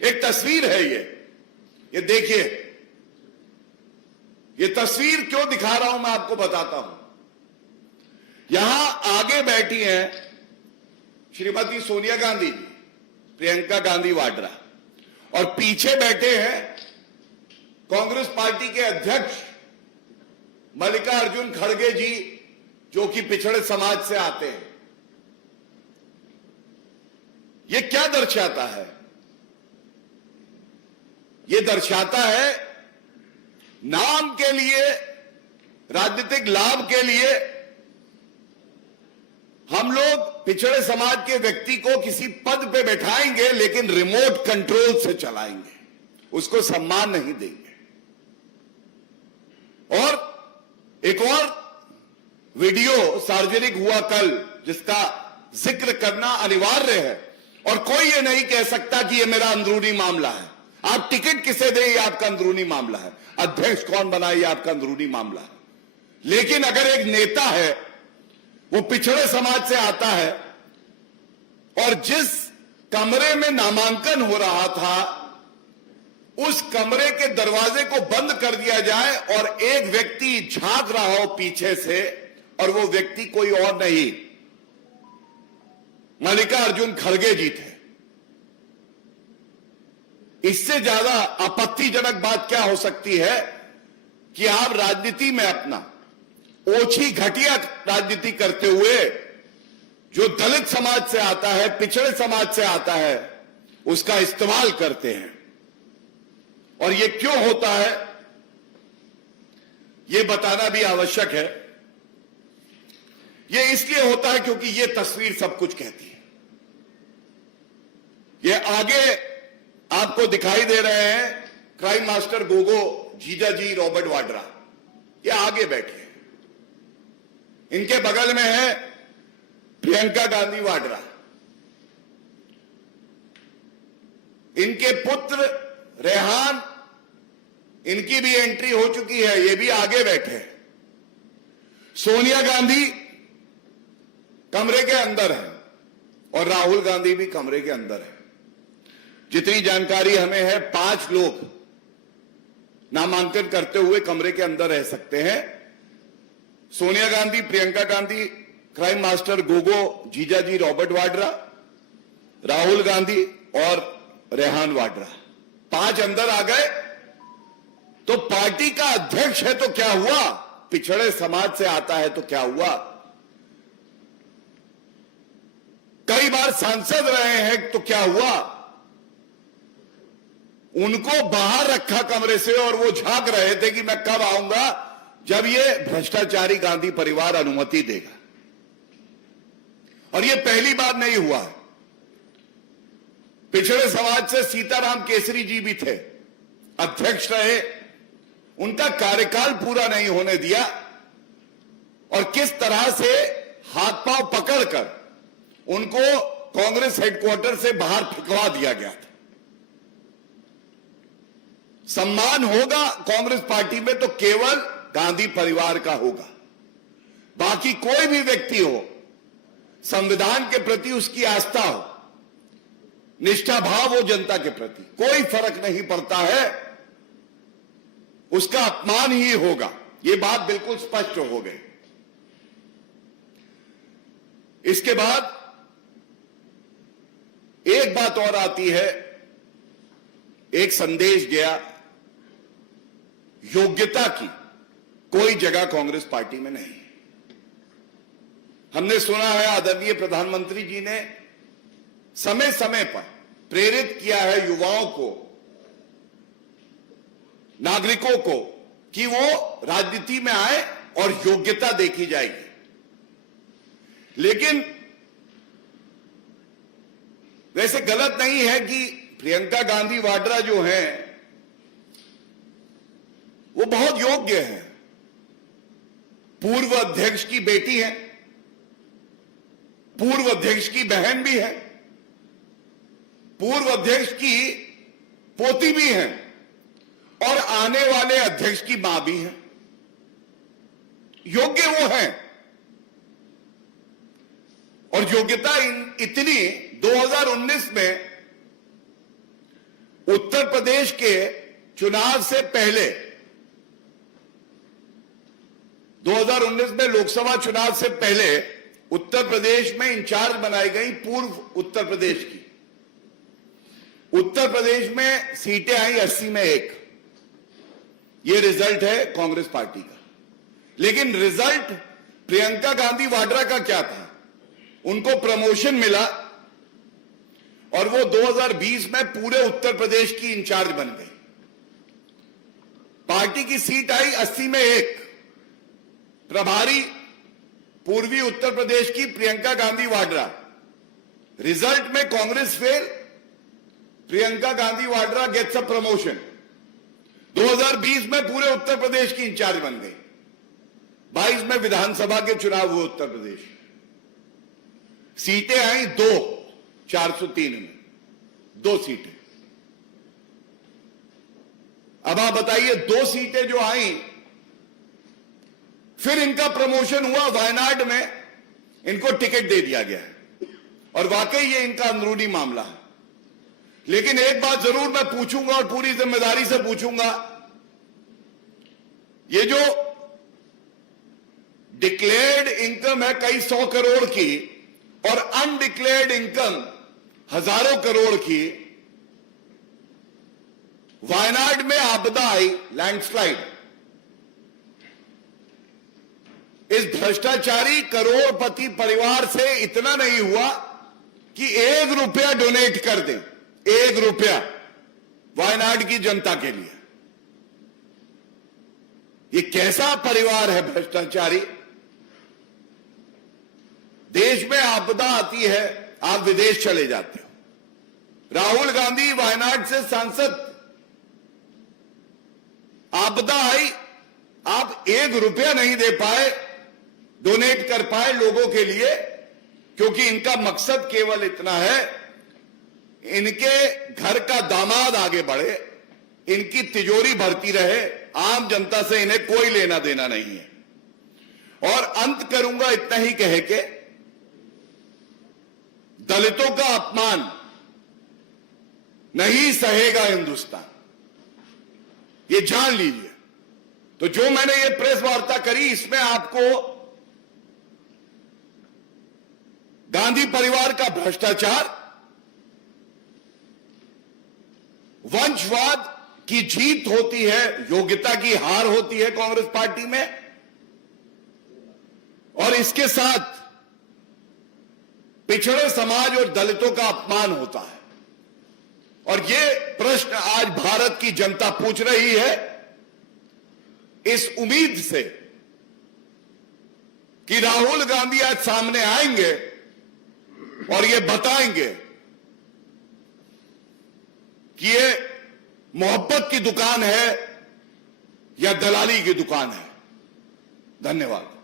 एक तस्वीर है ये देखिए। ये तस्वीर क्यों दिखा रहा हूं मैं आपको बताता हूं। यहां आगे बैठी हैं श्रीमती सोनिया गांधी जी, प्रियंका गांधी वाड्रा, और पीछे बैठे हैं कांग्रेस पार्टी के अध्यक्ष मल्लिकार्जुन खड़गे जी, जो कि पिछड़े समाज से आते हैं। ये क्या दर्शाता है? ये दर्शाता है नाम के लिए, राजनीतिक लाभ के लिए हम लोग पिछड़े समाज के व्यक्ति को किसी पद पे बैठाएंगे, लेकिन रिमोट कंट्रोल से चलाएंगे, उसको सम्मान नहीं देंगे। और एक और वीडियो सार्वजनिक हुआ कल, जिसका जिक्र करना अनिवार्य है, और कोई ये नहीं कह सकता कि ये मेरा अंदरूनी मामला है। आप टिकट किसे दें, ये आपका अंदरूनी मामला है। अध्यक्ष कौन बनाए, ये आपका अंदरूनी मामला है। लेकिन अगर एक नेता है, वो पिछड़े समाज से आता है, और जिस कमरे में नामांकन हो रहा था, उस कमरे के दरवाजे को बंद कर दिया जाए और एक व्यक्ति झांक रहा हो पीछे से, और वो व्यक्ति कोई और नहीं, मल्लिकार्जुन खड़गे जी थे। इससे ज्यादा आपत्तिजनक बात क्या हो सकती है कि आप राजनीति में अपना ओछी घटिया राजनीति करते हुए, जो दलित समाज से आता है, पिछड़े समाज से आता है, उसका इस्तेमाल करते हैं। और ये क्यों होता है, ये बताना भी आवश्यक है। ये इसलिए होता है क्योंकि ये तस्वीर सब कुछ कहती है। ये आगे आपको दिखाई दे रहे हैं क्राइम मास्टर गोगो जीजाजी रॉबर्ट वाड्रा, ये आगे बैठे हैं। इनके बगल में है प्रियंका गांधी वाड्रा, इनके पुत्र रेहान, इनकी भी एंट्री हो चुकी है, ये भी आगे बैठे हैं। सोनिया गांधी कमरे के अंदर है और राहुल गांधी भी कमरे के अंदर है। जितनी जानकारी हमें है, 5 लोग नामांकन करते हुए कमरे के अंदर रह सकते हैं। सोनिया गांधी, प्रियंका गांधी, क्राइम मास्टर गोगो जीजाजी रॉबर्ट वाड्रा, राहुल गांधी और रेहान वाड्रा, 5 अंदर आ गए। तो पार्टी का अध्यक्ष है तो क्या हुआ, पिछड़े समाज से आता है तो क्या हुआ। कई बार सांसद रहे हैं तो क्या हुआ, उनको बाहर रखा कमरे से और वो झांक रहे थे कि मैं कब आऊंगा जब ये भ्रष्टाचारी गांधी परिवार अनुमति देगा। और ये पहली बार नहीं हुआ है। पिछड़े समाज से सीताराम केसरी जी भी थे, अध्यक्ष रहे, उनका कार्यकाल पूरा नहीं होने दिया, और किस तरह से हाथ पांव पकड़कर उनको कांग्रेस हेडक्वार्टर से बाहर फेंकवा दिया गया था। सम्मान होगा कांग्रेस पार्टी में तो केवल गांधी परिवार का होगा। बाकी कोई भी व्यक्ति हो, संविधान के प्रति उसकी आस्था हो, निष्ठा भाव हो जनता के प्रति, कोई फर्क नहीं पड़ता है, उसका अपमान ही होगा। यह बात बिल्कुल स्पष्ट हो गई। इसके बाद एक बात और आती है, एक संदेश गया, योग्यता की कोई जगह कांग्रेस पार्टी में नहीं। हमने सुना है आदरणीय प्रधानमंत्री जी ने समय समय पर प्रेरित किया है युवाओं को, नागरिकों को, कि वो राजनीति में आए और योग्यता देखी जाएगी। लेकिन वैसे गलत नहीं है कि प्रियंका गांधी वाड्रा जो हैं वो बहुत योग्य हैं, पूर्व अध्यक्ष की बेटी है, पूर्व अध्यक्ष की बहन भी है, पूर्व अध्यक्ष की पोती भी है, और आने वाले अध्यक्ष की मां भी है। योग्य वो हैं। और योग्यता इतनी 2019 में उत्तर प्रदेश के चुनाव से पहले 2019 में लोकसभा चुनाव से पहले उत्तर प्रदेश में इंचार्ज बनाई गई पूर्व उत्तर प्रदेश की। उत्तर प्रदेश में सीटें आई 80 में 1। यह रिजल्ट है कांग्रेस पार्टी का। लेकिन रिजल्ट प्रियंका गांधी वाड्रा का क्या था? उनको प्रमोशन मिला और वो 2020 में पूरे उत्तर प्रदेश की इंचार्ज बन गई। पार्टी की सीट आई 80 में 1। प्रभारी पूर्वी उत्तर प्रदेश की प्रियंका गांधी वाड्रा। रिजल्ट में Congress fail, Priyanka Gandhi Vadra gets a promotion. 2020 में पूरे उत्तर प्रदेश की इंचार्ज बन गई। 22 में विधानसभा के चुनाव हुए उत्तर प्रदेश। सीटें आई 2, 403 में 2 सीटें। अब आप बताइए, 2 सीटें जो आई, फिर इनका प्रमोशन हुआ। वायनाड में इनको टिकट दे दिया गया है और वाकई ये इनका अंदरूनी मामला है। लेकिन एक बात जरूर मैं पूछूंगा और पूरी जिम्मेदारी से पूछूंगा, ये जो डिक्लेयर्ड इनकम है कई 100 करोड़ की और अनडिक्लेयर्ड इनकम हजारों करोड़ की, वायनाड में आपदा आई, लैंडस्लाइड, इस भ्रष्टाचारी करोड़पति परिवार से इतना नहीं हुआ कि 1 रुपया डोनेट कर दें, 1 रुपया वायनाड की जनता के लिए। ये कैसा परिवार है भ्रष्टाचारी? देश में आपदा आती है, आप विदेश चले जाते हो। राहुल गांधी वायनाड से सांसद, आपदा आई, आप 1 रुपया नहीं दे पाए, डोनेट कर पाए लोगों के लिए, क्योंकि इनका मकसद केवल इतना है, इनके घर का दामाद आगे बढ़े, इनकी तिजोरी भरती रहे, आम जनता से इन्हें कोई लेना देना नहीं है। और अंत करूंगा इतना ही कह के, दलितों का अपमान नहीं सहेगा हिंदुस्तान, ये जान लीजिए। तो जो मैंने ये प्रेस वार्ता करी, इसमें आपको गांधी परिवार का भ्रष्टाचार, वंशवाद की जीत होती है, योग्यता की हार होती है कांग्रेस पार्टी में, और इसके साथ पिछड़े समाज और दलितों का अपमान होता है। और ये प्रश्न आज भारत की जनता पूछ रही है, इस उम्मीद से कि राहुल गांधी आज सामने आएंगे और ये बताएंगे कि ये मोहब्बत की दुकान है या दलाली की दुकान है। धन्यवाद।